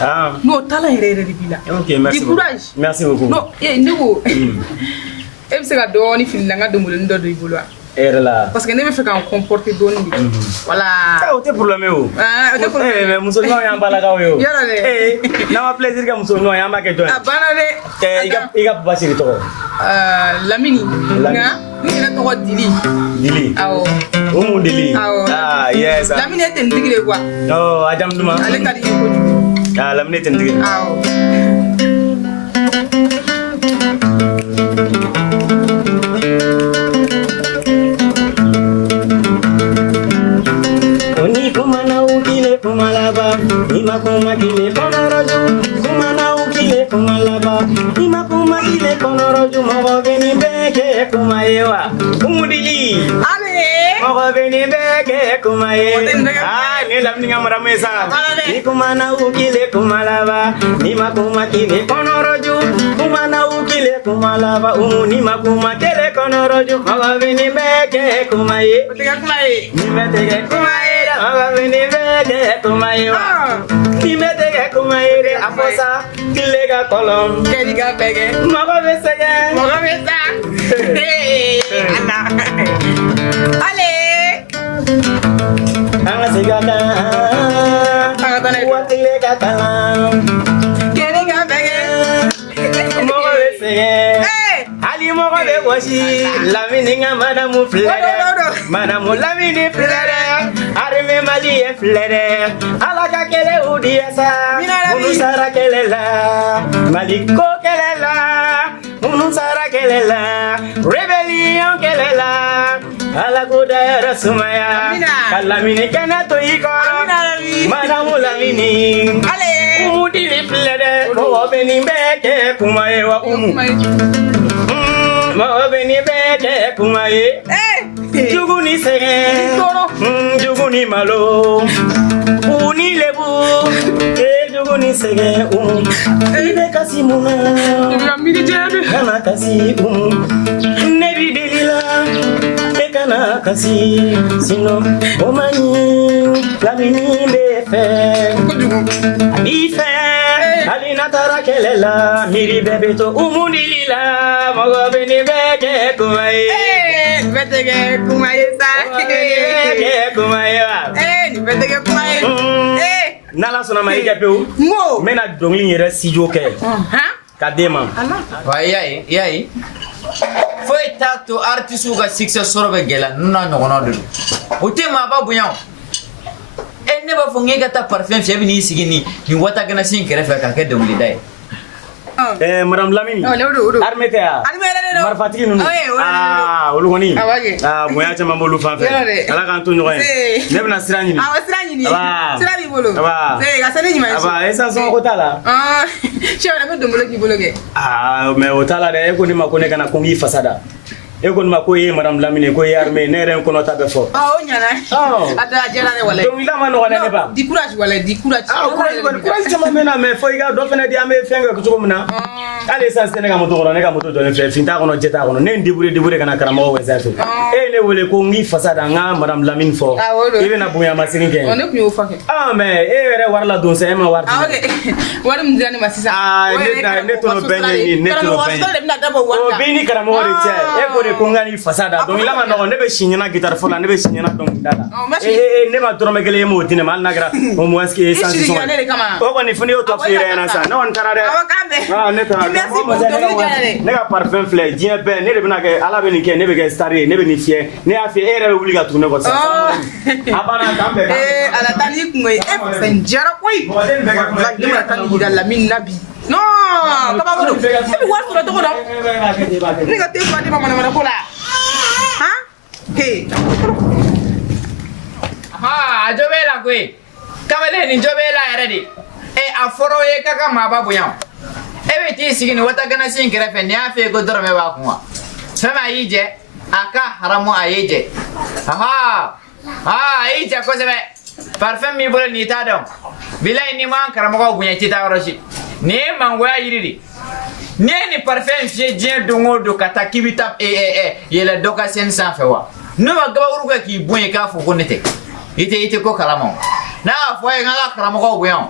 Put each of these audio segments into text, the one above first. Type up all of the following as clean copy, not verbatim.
Ah. Non, talent est réel. Ok, merci. Du courage. Merci beaucoup. Non, nous. Et c'est que donner finalement de moulin de boulot. Parce que ne me fait qu'en comporter donner. Voilà. Ah, au problème où? Ah, au problème. Mais musulman y a un balagao. Eh, n'a pas plaisir que musulman y a un maquette. Ah, banane. Il a pas passé le temps. Lamini. Nga, il a droit Dili. Dili. Ah oh. Oumou Dili. Ah yes. Lamini est intégré quoi? Oh, Adam Duma. Allez, t'as dit. Ah, Lamini est intégré. Ah oh. Kuma kile konoroju kumana ukile kumalaba ima kuma kile konoroju mogo beni beke kumayewa umudili Ale mogo beni beke kumaye ni lamni ngamara mesa ni kumana ukile kumalaba ima kuma kile konoroju kumana ukile kumalaba umuni makuma kile konoroju mogo beni beke kumaye ni metege kumaye mogo beni beke kumayewa ni metege kumaire afosa kilega kolom keliga bege mogo besege ana ale anga sigada wa kilega kalam keliga bege mogo besege ali mogo be wasi lamini nga madamu flere madamu lamini flere arme mali e flere alaka kele udiesa unu sara kele la maliko kele la unu sara kele la rebellion kele la ala kuda sumaya kalamini kana to iko madamu lamini ale umudi flere mo beni beke kumaye wa umu mo beni beke kumaye juguni sege juguni malo uni lebu juguni sege ibe kasi muna kana kasi nebi delila kana kasi sino omani lamini befe abife alina tara kelela miri bebeto umundilila mogo beni beke kumaye betege kumaye sa kumaye ni betege kumaye nala sona ma ijapew mo mena dongli yere sijo ke ka dema wa yayi foi tato artistu ga success sorbe gela nuna nogono do utema ba bunyaw ne ba fo ngega ta parfum fi ni sigini ni wata gana sin kere fa ka ke dongli dai madame Lamini armete ya marfatigi nunu olugoni moya chama bolu fanfe ala kan to nyoy ne bena sirani ni sirani bolo ga sene ni ma esa so ko tala chewa na do mbologi bologe mais o tala de ko ni makone kana ko ngi fasada e ko ma ko ye madame Lamini ko ye armé ne ren ko nota be fo o nyana ata jela ne wala donc ila ma no ne ba di courage wala di courage courage chama mena me fo iga do fene di ame fenga ko jogo mena ale sa sene ga moto ko ne ga moto do ne fe finta ko no jeta ko no ne dibure kana karamo we sa fe e ne wole ko ngi fasada nga madame Lamini fo e na buya masini ke on e ku fa ke mais e were warla don se ma warti wala mzani masisa ne to no benye ne to no benye o bini karamo re che e ko de ko ngani fasada donc ila ma no ne be shinyana guitar fola ne be shinyana donc dala ne ma drome gele mo dine mal nagra o mo aski essence so o ko ni funi o to fire na sa no on tarare ne ta ne ga parfum fleur dien be ne de bina ke ala be ni ke ne be ke staré ne be ni fie ne a fie ere wuli ga tourner ko sa abana tambe ala tani ku ngoy sen jara koy la dima tan gida la min nabi no kaba bodo bi war sura to do ni ga te ba di mama na ko la ha he ajobela kwe kamele ni jobela eredi aforo ye kaka maba buyan ebe ti sigini wata gana sin krefe ni afi go dorme ba kuma sama yije aka haramu ayeje yije ko sebe parfum mi bole ni ta don bilai ni man karamogo bunya ti ta roshi ni man wa yiridi ni parfum je je dongo do kata kibita yele doka sen san fewa no ma gaba uruga ki bunya ka fu konete ite ko kalamo na fo e ngala karamogo buyan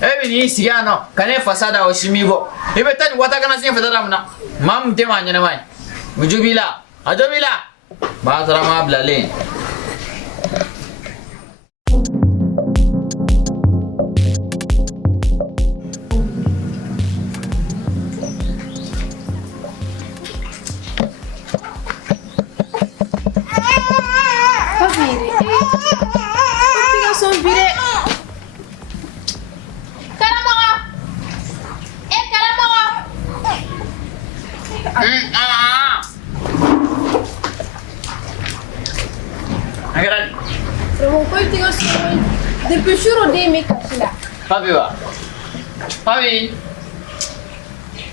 Ni siano, kane fasada o shimigo. Ibe tani wata kana sin fata damna. Mam te manya na mai. Mujubila, ajobila. Ba tara ma blale. Depuis jour au début, là. Papi wa. Papi.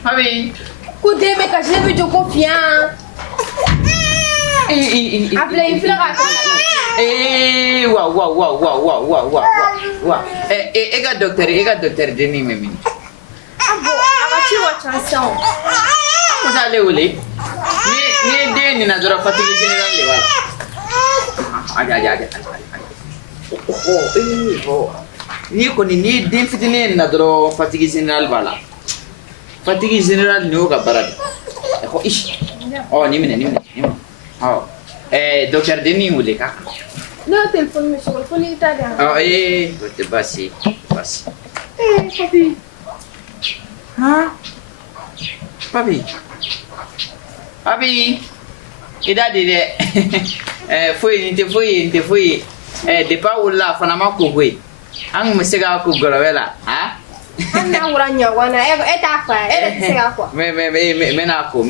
Papi. Coup de mec, j'ai vu de confiance. Appelez une fleur à Ega docteur Denis Memi. Ah bon, arrêtez votre chanson. Vous allez où les? Ni Denis n'a pas fatigué général les voilà. Ni koni ni den fitine na dro fatigue général bala. Fatigue général ni o ka barade. Ko ish. Oh ni mine. Oh. Docteur Denis ou les cas. Non, téléphone monsieur, téléphone italien. Oh te basi. Papi. Hein? Papi. Ida de foi. De pas ou la fanama ko gwe. Ang mesega ko gorawela, ha? Ana uranya wana eta fa, sega kwa. Menako.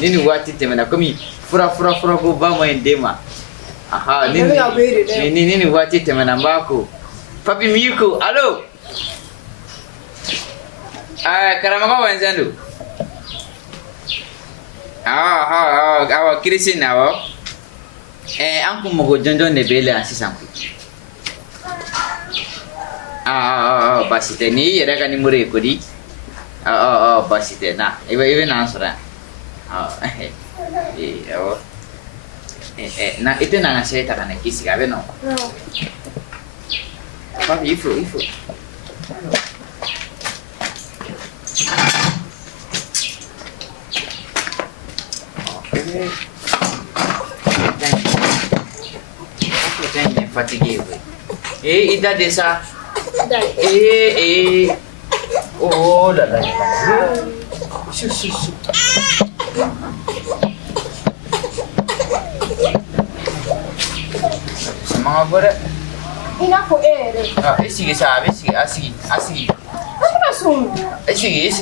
Nini wati temena komi fura ko ba mo endema. Aha, nini wati temena mbako. Papi miyuko, allo. Karamogo wenzandu. Awa Christine awo. Anku mogo jonjon ne bele asisanku. Basite ni yera kan mure kodi. Basite na. Ibe na ansura. Na ite na ngaseta kana kisi gabe no. Papi ifo. Fatigué, oui. Il date de ça. Oh là là. C'est ma bonne. Il a faut aider. Essaye ça, assis. Essaye,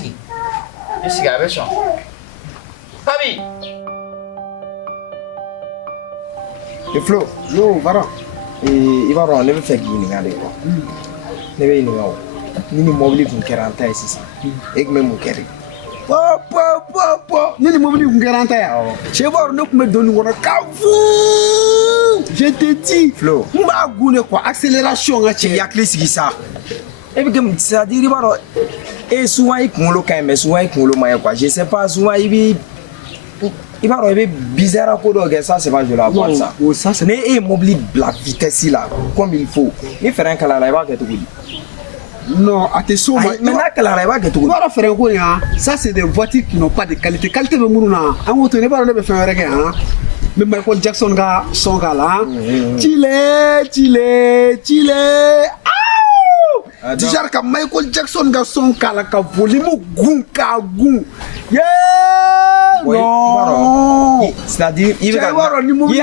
avec ça. Papi. Et Flo, non, voilà. Il va rendre le fait qu'il n'y a pas. Ne veut pas. Ni mobile pour 40 ans ici. Et même mon carré. Ni mobile pour 40 ans. Je vais voir nous me donner un cafou. Je te dis, Flo. M'a goûté quoi accélération à il y a que les ça. Et puis comme ça dit il va et souvent il qu'on le quand même souvent il qu'on le moyen quoi. Je sais pas souvent il va arriver bizarre à quoi ça c'est pas je la vois ça. Ça c'est mais mobile la vitesse là comme il faut. Il fait un calage va que tout. non, attention. Maintenant calage va que tout. On va faire quoi hein? Ça c'est des voitures qui n'ont pas de qualité. Qualité de mouluna. En auto ne va pas faire rien. Mais Michael Jackson ga son gars là. Chile. Déjà que Michael Jackson ga son kala ka volume gun. Yeah. Non. C'est-à-dire il y a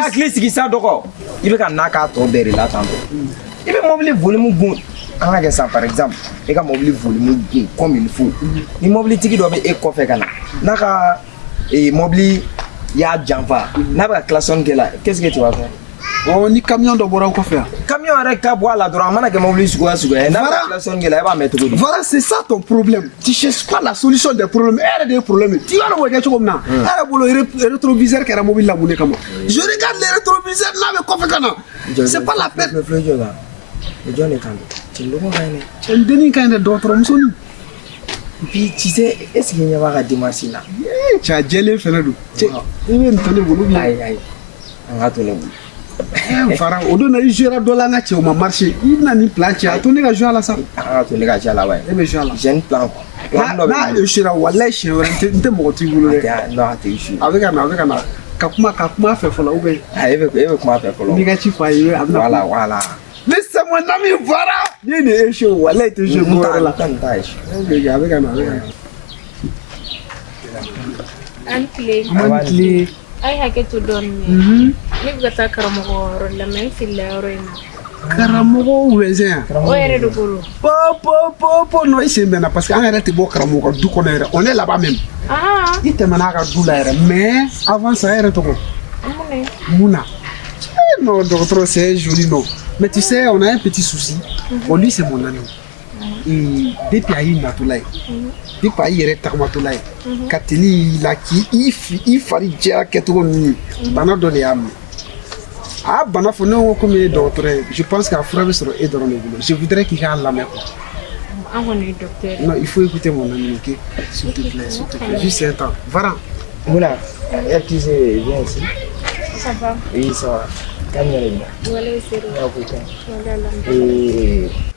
clé qui ça donc. Il veut qu'on a qu'à tomber là tantôt. Il veut mobile volume gun. En a ça par exemple. Il va mobile volume gun comme il faut. Il mobile tiki doit être coffre kana. Naka et mobile ya jampa. Naka classon que là. Qu'est-ce que tu vas faire? Oh ni camion de boire quoi faire? Camion avec ta boîte là droit mana que mobile sur. Naka classon que là va mettre tout. Voilà, c'est ça ton problème. Tu cherches pas la solution des problèmes. Elle a des problèmes. Tu vas le voir comme ça. Elle a le rétroviseur qui est mobile là moulé comme. Je regarde les rétroviseurs là mais quoi faire kana? C'est pas la peine. Le John est calme. Tu le vois gagner. On donne quand même d'autres hommes. Puis tu sais est-ce qu'il y a pas de machine là? Tu as gelé Fernando. Tu es venu te le boulot. Aïe. On va te le boulot. Fara, on donne un jeu à dollar nature au marché. Il n'a ni plan, tu as tourné la joie à la salle. Ah, tu n'es pas là, ouais. Eh bien, joie là. J'ai un plan. Là, je suis là, voilà, je suis là, tu es motivé. Non, tu es ici. Avec un Kakuma fait follow. Ah, il veut comment faire follow. Négatif, Voilà, voilà. Laissez-moi ami, voilà. Il y a des choses, voilà, tu es là. Avec un Ankle. Ai hake to don ni. Ni gata karamogo la men fille roina. Karamogo wezen. O ere do golo. Po no ise mena parce que en réalité bo karamogo du connaître. On est là-bas même. Ah. Il te mena ka dou la mais avant ça era to ko. Mouna. Non, docteur, c'est joli non. Mais tu sais, on a un petit souci. Bon, lui c'est mon ami. Et depuis aïe natulai. Depuis aïe est tarmatulai. Kateli la qui il fallait dire que tout ni. Bana donné à moi. Ah, bana fono comme docteur. Je pense qu'à frère sur et dans le boulot. Je voudrais qu'il gagne la main. Ah, on est docteur. Non, il faut écouter mon ami, ok? S'il te plaît, juste un temps. Voilà. Moula, est-ce que c'est bien ici? Ça va. Oui, ça va. Voilà, c'est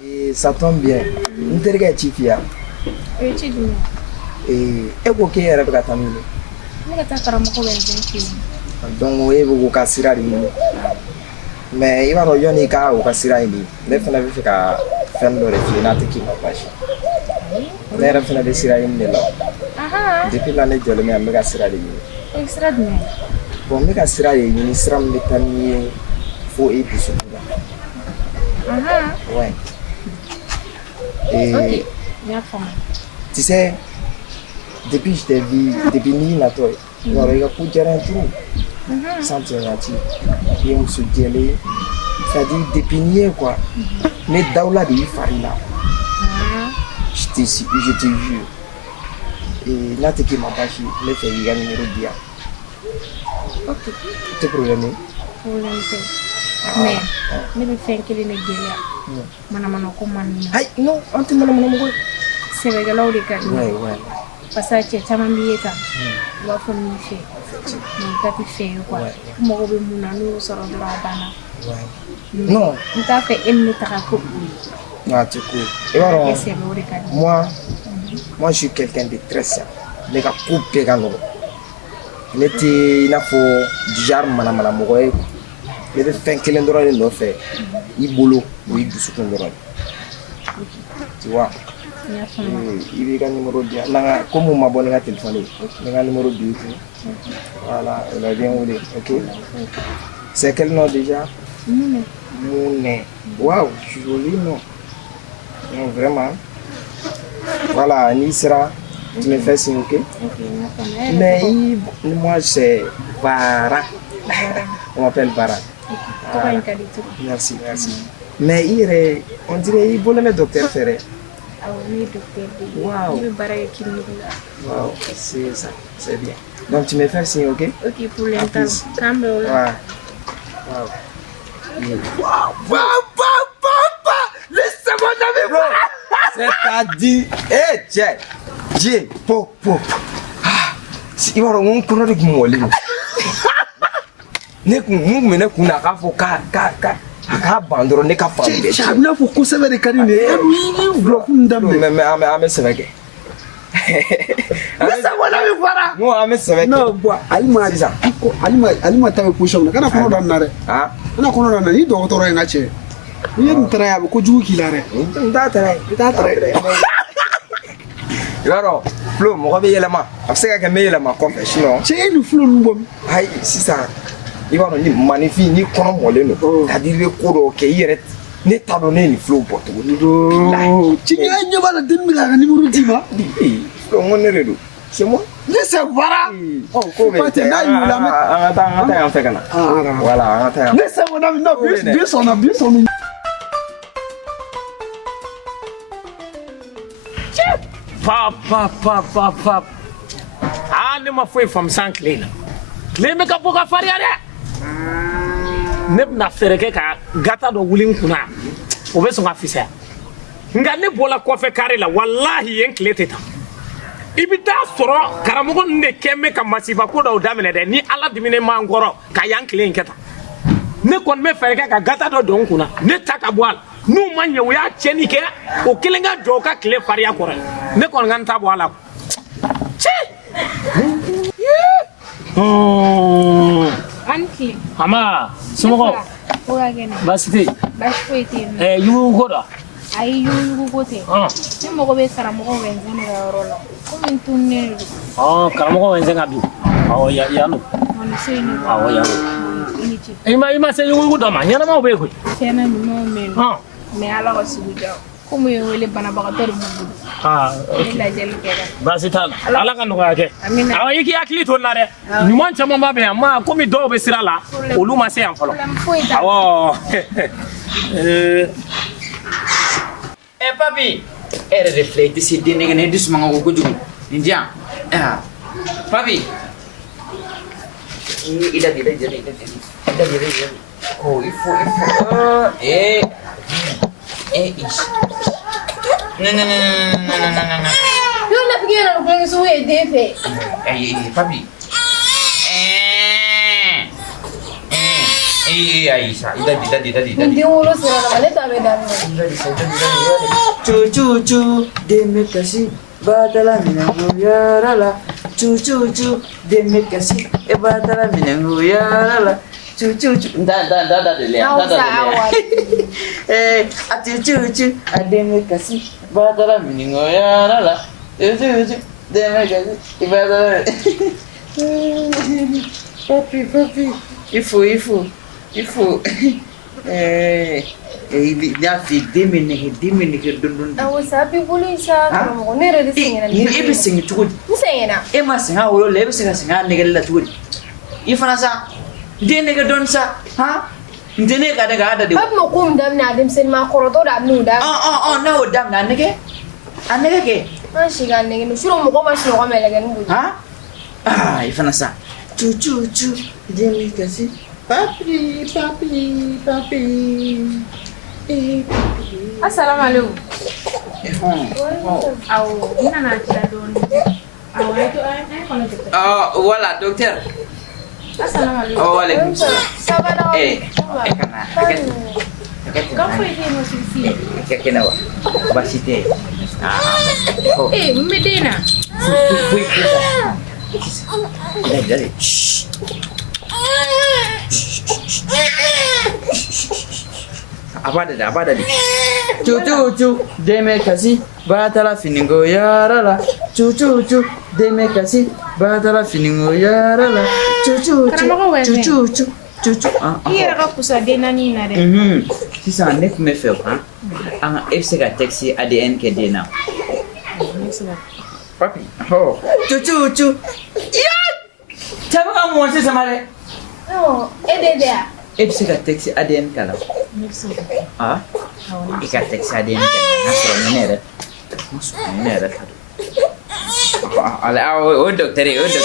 Et ça tombe bien. Nous te regardons Tifia. Et tu dis. Et ok, elle a pas tamile. Ni gata karamogo wezen fille. Donc, oui, vous cassez mais il va y avoir cas au cassira. Les femmes avaient fait qu'à faire le reflet, n'a pas qui m'a pas ché. Les femmes avaient sira une là. Depuis l'année de l'année, méga sira de Extraordinaire. bon, méga sira de l'année, sera métanier. Faut épisode. Ouais. Et Ok, bien fait. tu sais, depuis que je t'ai vu, depuis ni la toi, il y a eu un trou. Sans te rater. Et on se dit, c'est-à-dire dépigner quoi. Mais Daoula de Farina. Je te jure. Et là, tu es ma page, les fait y gagner numéro 10. Ok. Tu es problème? Mais, ne be fen kele ne gele. Mana ko man. Hai, non, on te mana mo. C'est vrai que là, on est calme. Ouais, ouais. Parce que tu as mis ça. On va faire une fête. Donc, tu fais quoi? Moi, je vais nous sortir de la bana. Ouais. Non. On t'a fait une minute à couper. Ah, tu cool. Et alors, moi, je suis quelqu'un de très simple. Les gars, couper quand on. Il a faut déjà mana mogoye. Il veut faire qu'elle endroit le no fait. Il boulot, oui, du soutien de tu vois. Il est gagné numéro 10. Comme on m'a abonné à téléphone, il a numéro 2. Voilà, il a bien roulé. Ok. C'est quel nom déjà? Mounet. Waouh, je suis joli, non? Non, vraiment. Voilà, il sera. Tu me fais signe, ok? Mais moi, c'est Vara. On m'appelle Vara. Merci, merci. Mais on dirait qu'il voulait mettre docteur Ferré. Ah oui, docteur. Waouh. Waouh, c'est ça, c'est bien. Donc tu me fais signe, ok? Ok, pour l'instant. Waouh. Laissez-moi ami, voilà. C'est-à-dire, tiens, Dieu, pop. Si il va on connaît que moi les. Ne kuna ka fo ka bandoro ne ka fam be. Chabna fo ko sebe de kanine. Oui, bloc ndambe. Mais ame seveke. Laissez-moi ami, voilà. Non, ame seveke. Non, bois, alima ça. Alima tawe position na kana kono dan nare. Ah, ana kono dan ni docteur nga che. Ni ntra ya ko jugu kilare. Nda tare. Yaro, Flo, mo be yelema. Afseka ke me yelema confession. Che ni Flo mbom. Hai, sisa. Il va ni magnifique ni comme moi le c'est-à-dire ko ke yeret ne ta donné ni Flo poto. Tu n'y as pas de numéro 10 ma. Flo on est redo. C'est moi. Laissez voilà. Oh, comment pas te là il la attends, on fait kana. Voilà, attends. Laissez-moi non, bien son. Pap. Ah, ne ma foi from San Clean. Clean me ka poka faria de. Ne na fereke ka gata do wulin kuna. O be so nga fisa. Nga ne bola ko fe kare la wallahi yen kleteta. Ibita soro karamogo ne keme ka masiba ko do damene de ni ala dimine mangoro ka yan clean keta. ne kɔni bɛ fɛɛrɛ kɛ ka gata dɔ don n kunna ne ta ka bɔ a la n'u ma ɲɛ u y'a tiɲɛni kɛ o kelen ka jɔ ka tile fariya kɔrɔ ne kɔni ka n ta bɔ a la Anki. Ama somɔgɔw baasi tɛ yen Baasi foyi tɛ yen. yugu ko da Ayi yugu ko tɛ. Ne mago bɛ karamɔgɔ wɛnzɛn ka yɔrɔ la. Komi n tununnen don. karamɔgɔ wɛnzɛn ka bi yan don Nin so in ne bɔ. awɔ yan don i ma se yugu dɔ ma ɲɛnamaw bɛ yen koyi Tiɲɛna ɲumanw bɛ yen nɔ. Mais Ala ka sugu diya. Komi ye n wele banabagatɔ de b'u bolo. Ne lajɛli kɛra. baasi t'a la ala ka nɔgɔya kɛ Amina. awɔ i k'i hakili to n na dɛ ɲuman caman b'a bɛ yan ma komi dɔw bɛ sira la olu ma se yan fɔlɔ Foyi t'a la. awɔ papi era de flay ti si dine ngene di suma ngo gojugu india papi ida oh ifo ish no Yo na pigiera no kwenye suwe defe. papi Aisha ida Ndi wolo sira na maleta be dan. Cucu demit kasih batala minangu yarala cucu demit kasih batala minangu yarala cucu da dele ati cucu demit kasih batala minangu yarala cucu demit kasih batala papi ifu dia fi diminike dundun Awo sapi bulu isa ko ne re singena. e be singi tugudi Singena. e ma singa wolo le be singa negel la tugudi ifana sa de nege don sa ha ndene ka daga ada de Pap mo kum dam na dem sen ma koroto da nu da. na o dam na nege anege ke Man shiga ne no shiro mo ko ma shiro ko mele gan bu. ha ifana sa cucu demi kasi papi Assalamu alaikum. Aw ina na tira don. Aw to ay kono to. Wala docteur Assalamu alaikum. waalaikum salam Sabada. kana Ka foi de no sisi. kena wa basite Medina. fui dari apa ada cucu deme kasih batala finingo yarala cucu deme kasih batala finingo yarala cucu Iya ka kusa de nani na de. sisan ne kun bɛ fɛ an ka e bɛ se ka taxi ADN kɛ den na papi cucu cɛ bɛ ka mun sisan ma dɛ No, de e bɛ se ka taxi ADN k'a la i ka taxi ADN kɛ n'a sɔrɔ ni ne yɛrɛ ta don ala o docteur lajɛ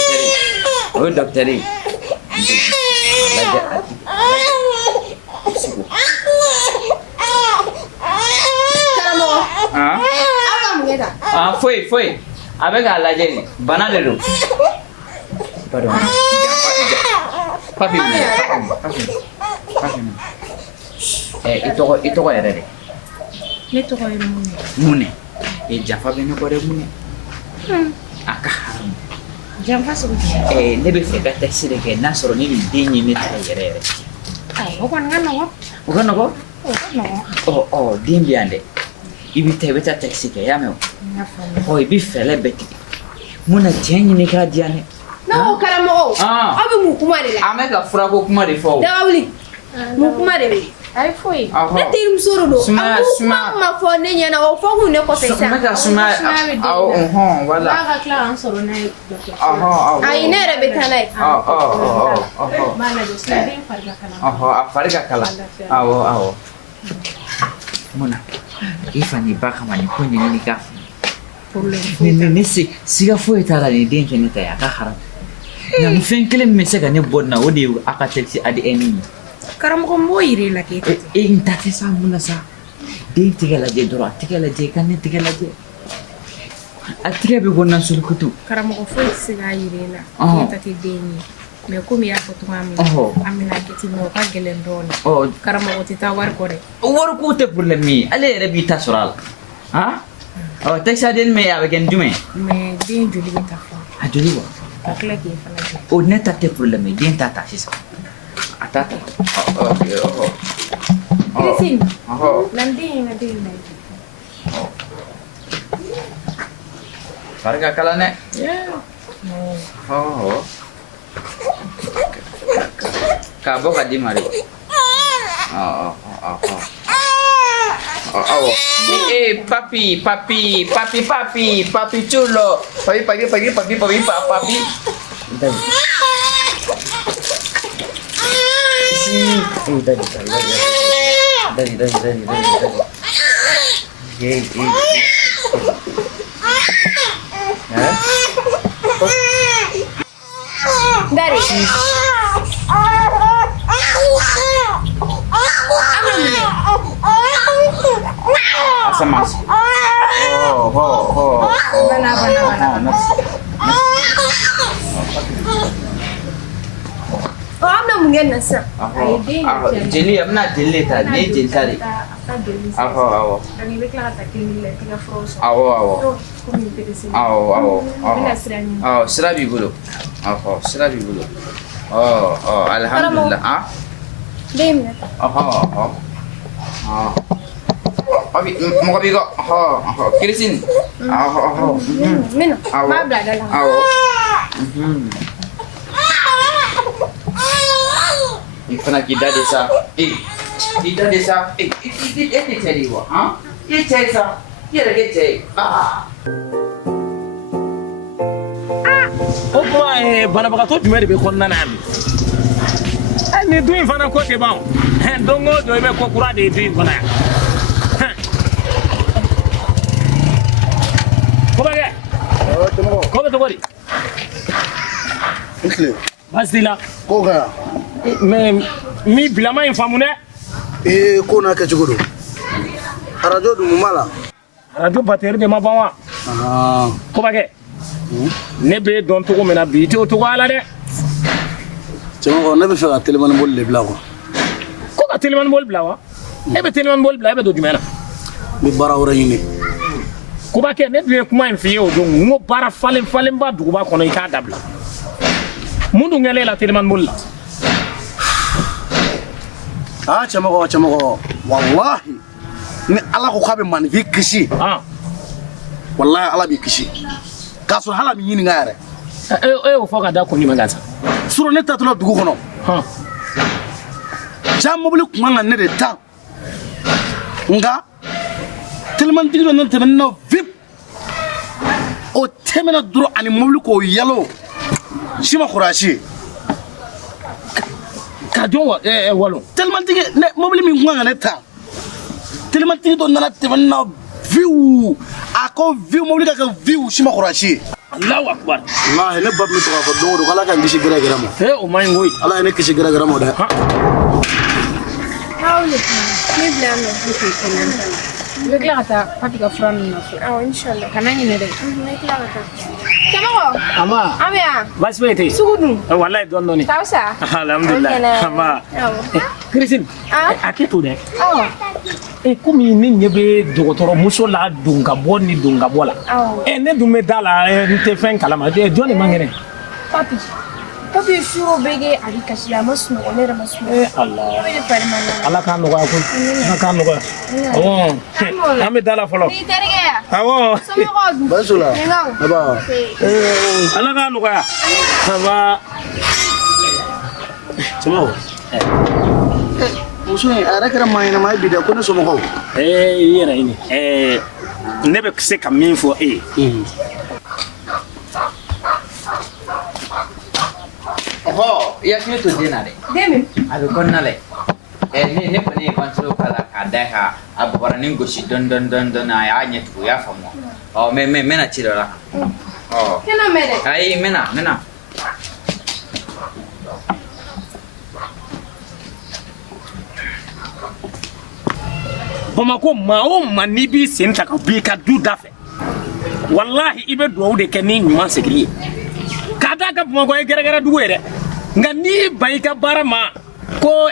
foyi a bɛ k'a lajɛ ni bana de don pardon papi i tɔgɔ yɛrɛ de Ne tɔgɔ ye Mune janfa bɛ ne kɔ dɛ Mune a ka haramu Janfa sugu ne bɛ fɛ ka taxi de kɛ n'a sɔrɔ ni nin den ye ne ta yɛrɛ o kɔni ka nɔgɔ. o ka nɔgɔ O ka nɔgɔ. den bɛ yan dɛ i bɛ taa taxi kɛ y'a mɛn o i bɛ fɛɛrɛ bɛɛ tigɛ mun na cɛ ɲini k'a di yan dɛ N'o karamɔgɔ aw bɛ mun kuma de la. an bɛ ka furako kuma de fɔ o Daga wuli. Mun kuma de bɛ yen. Ayi foyi. Ne terimuso de don. Sumaya, A ko sumaya. kuma ma fɔ ne ɲɛna o fɔ kun ne kɔfɛ sa. n bɛ ka sumaya wala N'a ka tila k'an sɔrɔ n'a ye dɔkitɛriso. ayi Ne yɛrɛ bɛ taa n'a ye. B'a lajɛ sisan den fari ka kalan. a fari ka kalan awɔ munna i fa n'i ba kama nin ko ɲɛɲini k'a fɔ ne siga foyi t'a la nin den kɛ ne ta ye a ka haram nka nin fɛn kelen min bɛ se ka ne bɔ nin na o de ye a ka taxi ADN ye Karamɔgɔ n b'o yir'i la k'e ta. n ta tɛ sa mun na sa den tigɛ lajɛ dɔrɔn a tigɛ lajɛ ka ne tigɛ lajɛ a tigɛ bɛ bɔ nasoli kutu Karamɔgɔ foyi tɛ se k'a yir'i la k'e ta tɛ den ye. mais comme y'a fɔ cogoya min an bɛna kɛ ten nɔ o ka gɛlɛn dɔɔni karamɔgɔ tɛ taa wari kɔ dɛ wari ko tɛ problème ye ale yɛrɛ b'i ta sɔrɔ a la han Test ADN mais a bɛ kɛ ni jumɛn mais den joli bɛ ta fɔ a joli wa ka tila k'e fana kɛ o ne ta tɛ problème ye den t'a ta sisan a t'a ta Christine lan den in ka den in lajɛ fari ka kalan dɛ k'a bɔ ka di ma de awɔ papi chulo papi Dari Asamas. Bana. Oh, amna mungkin nasa. Jeli amna jeli ta ni jeli tadi. Awo. Kami bekla kata kini le tiga frozen. Awo. Kami pedisi. Awo. Bila serani. Oh, serabi bulu. Serabi bulu. Oh, alhamdulillah. Ah? Dem. Abi, mau kopi kok? Kirisin. Minum. Ma bla dalam. Ifana kita desa. Kita desa. Ini jadi wa. Ini desa. Ini lagi jadi. O kuma banabagatɔ jumɛn de bɛ kɔnɔna na bi ni du in fana ko tɛ ban don o don i bɛ ko kura de ye du in kɔnɔ yan ko bɛ kɛ ko bɛ cogo di baasi t'i la ko ka mais mi bilama in faamu dɛ ko n'a kɛcogo don arajo dun ma la arajo bateri de ma ban wa ko bɛ kɛ ne bɛ dɔn cogo min na bi i t'o cogo la dɛ cɛmɔgɔ ne bɛ fɛ ka telimani boli de bila quoi ko ka telimani boli bila wa e bɛ telimani boli bila e bɛ don jumɛn na n bɛ baara wɛrɛ ɲini ko bɛ kɛ ne dun ye kuma in f'i ye o don n ko baara falenba duguba kɔnɔ i k'a dabila mun dun kɛlen la telimani boli la cɛmɔgɔ wallahi ni ala ko k'a bɛ maninfin kisi wallahi ala b'i kisi k'a sɔrɔ hali a bɛ ɲininka yɛrɛ e y'o fɔ ka da kun jumɛn kan sa surɔ ne tatɔla dugu kɔnɔ ja mobili kun kan ka ne de tan nka telimantigi dɔ nana tɛmɛ ne na vip o tɛmɛna dɔrɔn ani mobili k'o yalo si ma kɔrɔ a si ye ka jɔn walo telimantigi mobili min kun kan ka ne tan telimantigi dɔ nana tɛmɛ ne na viu a ko viu mobili ka kɛ viu si ma kɔrɔ a si ye Allahu akbar wallahi ne ba min to ka fɔ don o don ala ka n kisi gɛrɛgɛrɛ ma o man ɲi koyi ala ye ne kisi gɛrɛgɛrɛ ma dɛ Hawle ni bila no ko bekla kata papi ka fura min nɔfɛ inshallah kana ɲinɛ dɛ ne kila ka taa cɛmɔgɔ ama amia baasi foyi tɛ yen sugu dun wallahi dɔɔni taw sa alhamdulillah ama Christine a kɛ to dɛ komi ne ɲɛ bɛ dɔgɔtɔrɔmuso la don ka bɔ ni don ka bɔ la ne dun bɛ da la n tɛ fɛn kalama jɔn de man kɛnɛ papi suro bege ali kasi la ma sunɔgɔ ne yɛrɛ ma sunɔgɔ ala k'a nɔgɔya koyi ala k'a nɔgɔya an bɛ da la fɔlɔ i terikɛ ya awɔ somɔgɔw dun baasi la aba ala k'a nɔgɔya aba cɛmɔgɔ muso in a yɛrɛ kɛra maa ɲɛnama ye bi dɛ ko ne somɔgɔw i yɛrɛ ɲini ne bɛ se ka min fɔ e ye I hakili to den na dɛ a bɛ kɔnɔna la ne kɔni ye kɔntoro k'a la k'a da ka a bɔgɔranin gosi dɔɔni a y'a ɲɛ tugu o y'a faamu mais n bɛna ci dɔ la kɛnɛ mɛn dɛ ayi n bɛna Bamako maa o maa n'i b'i sen ta ka bɔ i ka du da fɛ wallahi i bɛ dugawu de kɛ ni ɲuman segili ye k'a d'a ka Bamakɔ ye gɛrɛgɛrɛ dugu ye dɛ nga ni bayika barama ko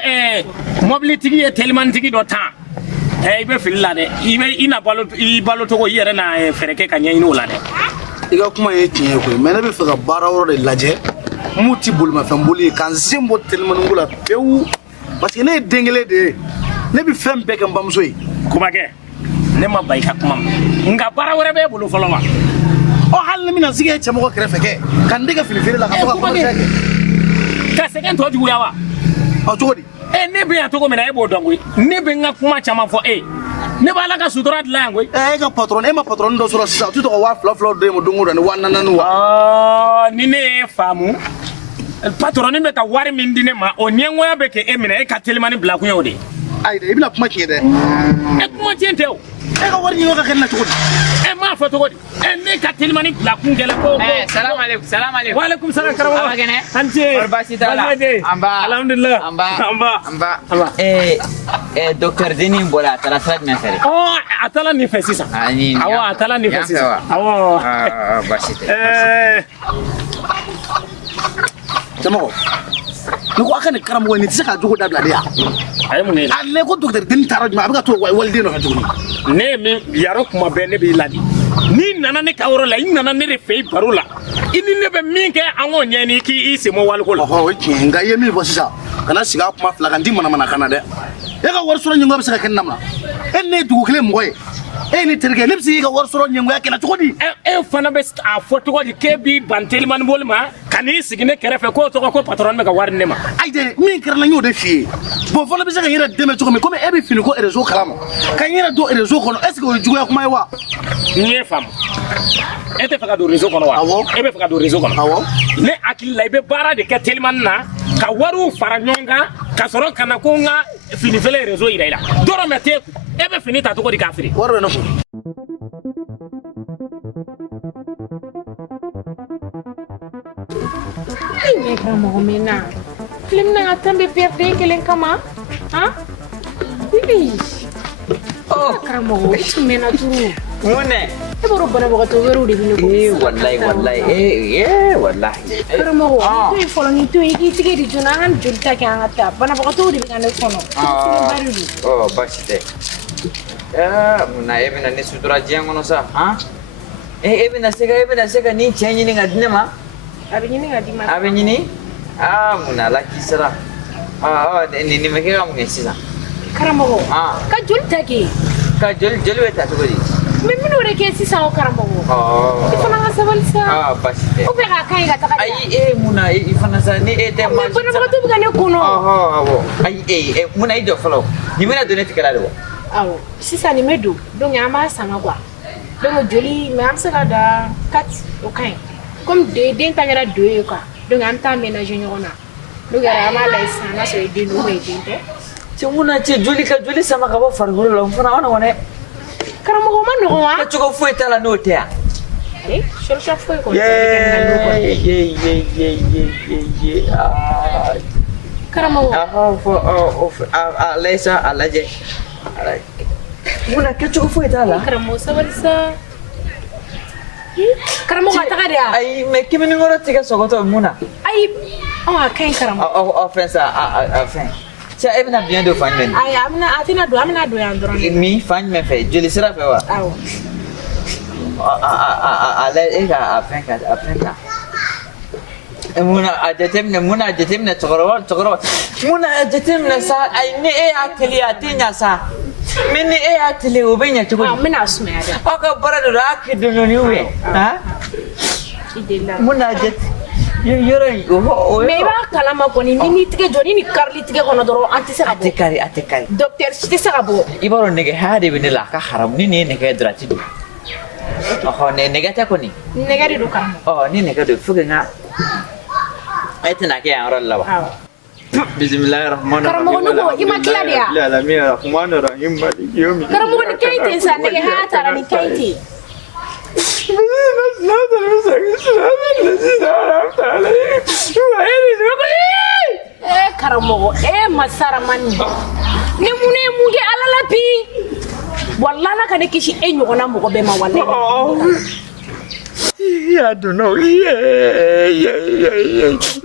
mobile tigi ye telman tigi do tan ibe filila de ibe ina balo to ko yere na fereke kanya ino la de iga kuma ye tiɲɛ koyi mais ne bɛ fɛ ka baara wɛrɛ de lajɛ mun ti bolimafɛn boli ka n sen bɔ telimaninko la pewu parce que ne ye den kelen de ye ne bɛ fɛn bɛɛ kɛ n bamuso ye. kumakɛ ne ma ba i ka kuma ma nka baara wɛrɛ b'e bolo fɔlɔ wa. hali ni bɛna sigi cɛmɔgɔ kɛrɛfɛ kɛ ka n dege fini feere la ka to ka kɔrɔsiyɛ kɛ. ka sɛgɛn tɔ juguya wa. cogo di. ne bɛ yan cogo min na e b'o dɔn koyi ne bɛ n ka kuma caman fɔ e ne b'a la ka sutura dilan yan koyi. e ka patron e ma patron dɔ sɔrɔ sisan o tɛ tɔgɔ 2000 d'e ma don o don ni 4000 wa. ni ne ye faamu patron bɛ ka wari min di ne ma o ɲɛngoya bɛ kɛ e minɛ e ka telimani bila kun ye o de. ayi dɛ i bɛna kuma tiɲɛ dɛ. kuma tiɲɛ tɛ o. e ka wari ɲini ka kɛ ne na cogo di. m'a fɔ cogo di. ne ka telimani bila kun kɛlɛ ko. salam alaikum. wa alaikum salam karamɔgɔ. Aba kɛnɛ. an ce. Wari baasi t'a la. An ba. alhamdulilah. An ba. Docteur Deni bɔra a taara sira jumɛn fɛ de. a taara nin fɛ sisan. awɔ a taara nin fɛ sisan. awɔ. baasi tɛ. cɛmɔgɔ ne ko a ka nin karamɔgɔ in nin tɛ se ka jogo dabila de yan. a ye mun de la. ale ko docteur Deni taara jumɛn a bɛ ka to waliden nɔfɛ tuguni. ne ye min yarɔ kuma bɛɛ ne b'i ladi n'i nana ne ka yɔrɔ la i nana ne de fɛ i baro la i ni ne bɛ min kɛ an k'o ɲɛɲini k'i senbɔ waliko la. o ye tiɲɛ nka i ye min fɔ sisan kana sigi a kuma fila kan n t'i manamana kan na dɛ e ka wari sɔrɔ ɲɛngoya bɛ se ka kɛ ne na mun na e ni ne ye dugu kelen mɔgɔ ye e ye ne terikɛ ne bɛ se k'i ka wari sɔrɔ ɲɛngoya kɛlɛ cogo di. e fana bɛ a fɔ cogo di k'e b'i ban telimani boli ma ka n'i sigi ne kɛrɛfɛ k'o tɔgɔ ko patron bɛ ka wari di ne ma. ayi dɛ min kɛra n y'o de f'i ye bon fɔlɔ bɛ se ka n yɛrɛ dɛmɛ cogo min komi e bɛ fini ko réseau kalama ka n yɛrɛ don réseau kɔnɔ est ce que o ye juguya kuma ye wa. n ye faamu e tɛ fɛ ka don réseau kɔnɔ wa. awɔ e bɛ fɛ ka don réseau kɔnɔ. awɔ ne hakili la i bɛ baara de kɛ telimani na ka wariw fara ɲɔgɔn kan ka sɔrɔ ka na ko n ka fini feere réseau yira i la dɔrɔmɛ t'e kun e bɛ fini ta cogo di k'a feere. wari bɛ ne kun. ne karamɔgɔ min na film na tan bɛ birthday kelen kama bibi karamɔgɔ i tun mɛnna turu. mun ne. e b'a dɔn banabagatɔ wɛrɛw de bɛ ne bolo. walayi. karamɔgɔ ni to ye fɔlɔ ni to ye i k'i tigɛ di joona an ka joli ta kɛ an ka taa banabagatɔw de bɛ ka ne kɔnɔ. bari don. baasi tɛ. mun na e bɛna ne sutura diɲɛ kɔnɔ sa. e bɛna se ka nin cɛ ɲini ka di ne ma. a bɛ ɲini ka di ma. a bɛ ɲini. mun na ala k'i sara. nin bɛ kɛ ka mun kɛ sisan. karamɔgɔ ka joli ta kɛ. ka joli bɛ ta cogo di. mɛ minnu de kɛ sisan o karamɔgɔ. i fana ka sabali sa. baasi tɛ. ou bien k'a ka ɲi ka taga. ayi mun na i fana sa ni e tɛ maa si sa. banabagatɔ bɛ ka ne kɔnɔ. awɔ ayi mun na i jɔ fɔlɔ nin bɛna don ne tigɛ la de wa. awɔ sisan nin bɛ don donc an b'a sama quoi donc joli mais an bɛ se ka da 4 o ka ɲi comme den ta kɛra 2 ye quoi donc an bɛ taa ménager ɲɔgɔn na n'o kɛra an b'a lajɛ sisan n'a sɔrɔ den don ou bien den tɛ. cɛ mun na cɛ joli ka joli sama ka bɔ farikolo la o fana ma nɔgɔn dɛ. karamɔgɔ ma nɔgɔn wa. kɛcogo foyi t'a la n'o tɛ yan. ayi solution foyi kɔni. karamɔgɔ. a lajɛ sa a lajɛ. mun na kɛcogo foyi t'a la. karamɔgɔ sabali sa. karamɔgɔ a taga de wa. ayi mɛ kimini kɔrɔ tigɛ sɔgɔtɔ mun na. ayi a ka ɲi karamɔgɔ. fɛn sa a fɛn. cɛ e bɛna biɲɛ don fan jumɛn. ayi a tɛna don an bɛna don yan dɔrɔn. min fan jumɛn fɛ joli sira fɛ wa. awɔ. a lajɛ e ka a fɛn ta. mun na a jateminɛ cɛkɔrɔba mun na a jateminɛ sa ayi ni e y'a teliya a tɛ ɲa sa. mais ni e y'a teliya o bɛ ɲɛ cogo di. n bɛna sumaya dɛ. aw ka baara de don a kɛ dɔɔni ou bien. mun na jate. yɔrɔ in o mais i b'a kalama kɔni ni m'i tigɛ jɔ ni nin karili tigɛ kɔnɔ dɔrɔn an tɛ se ka bɔ. a tɛ kari. docteur si tɛ se ka bɔ. i b'a dɔn nɛgɛ haya de bɛ ne la a ka haramu ni nin ye nɛgɛ ye dɔrɔn a tɛ don. nɛgɛ tɛ kɔni. nɛgɛ de don karamɔgɔ. ni nɛgɛ don faut que n ka e tɛna kɛ yan yɔrɔ de la wa. bismillahirrahmanirrahim. karamɔgɔ ne ko i ma tila de wa. karamɔgɔ ni kɛɲi ten sa nɛgɛ haya taara ni kɛɲi ten. karamɔgɔ masaramani ne mun ye mun kɛ ala la bi walahi ala ka ne kisi e ɲɔgɔnna mɔgɔ bɛɛ ma walahi يا دنو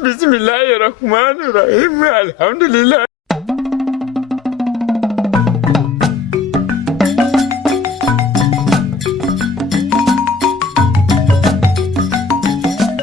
بسم الله الرحمن الرحيم الحمد لله